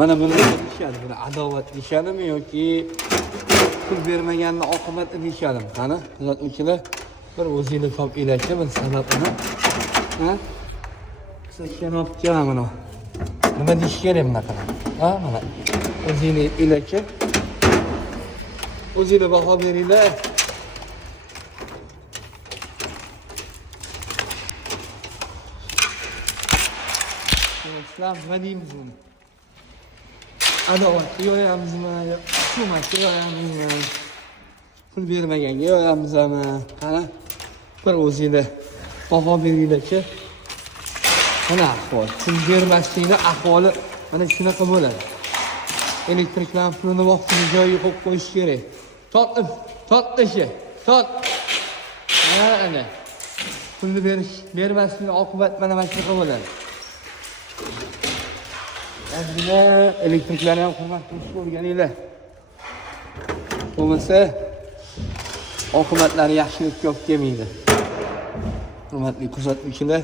Mana buni deyishadi, buni adovat deyishadimi yoki pul bermaganni oqibati deyishadimi? Qani, kuzatuvchilar, bir o'zingizni topinglar-chi, bir sababini. Ha? Sekin olib kelaman buni. Nima deyish kerak bunaqa? Ha, mana. O'zingizni ilakchi. O'zingizni baho beringlar. Sizlar nima deymiz buni? Adovat yo'yamizmi, hukumatga yo'yamizmi? Pul bermaganga yo'yamizmi? Qani, bir o'zingizni baho beringlar-chi. Mana ahvol, pul bermaslikni ahvoli mana shunaqa bo'ladi. Elektriklar pulini vaqtida joyiga qo'yib qo'yish kerak. Tortlishi, tort. Mana pulni bermaslikni oqibati mana shunaqa bo'ladi. Endi elektriklarni ham hurmat qilishni o'rganinglar. Bo'lmasa oqibatlari yaxshilikka olib kelmaydi. Hurmatli kuzatuvchilar,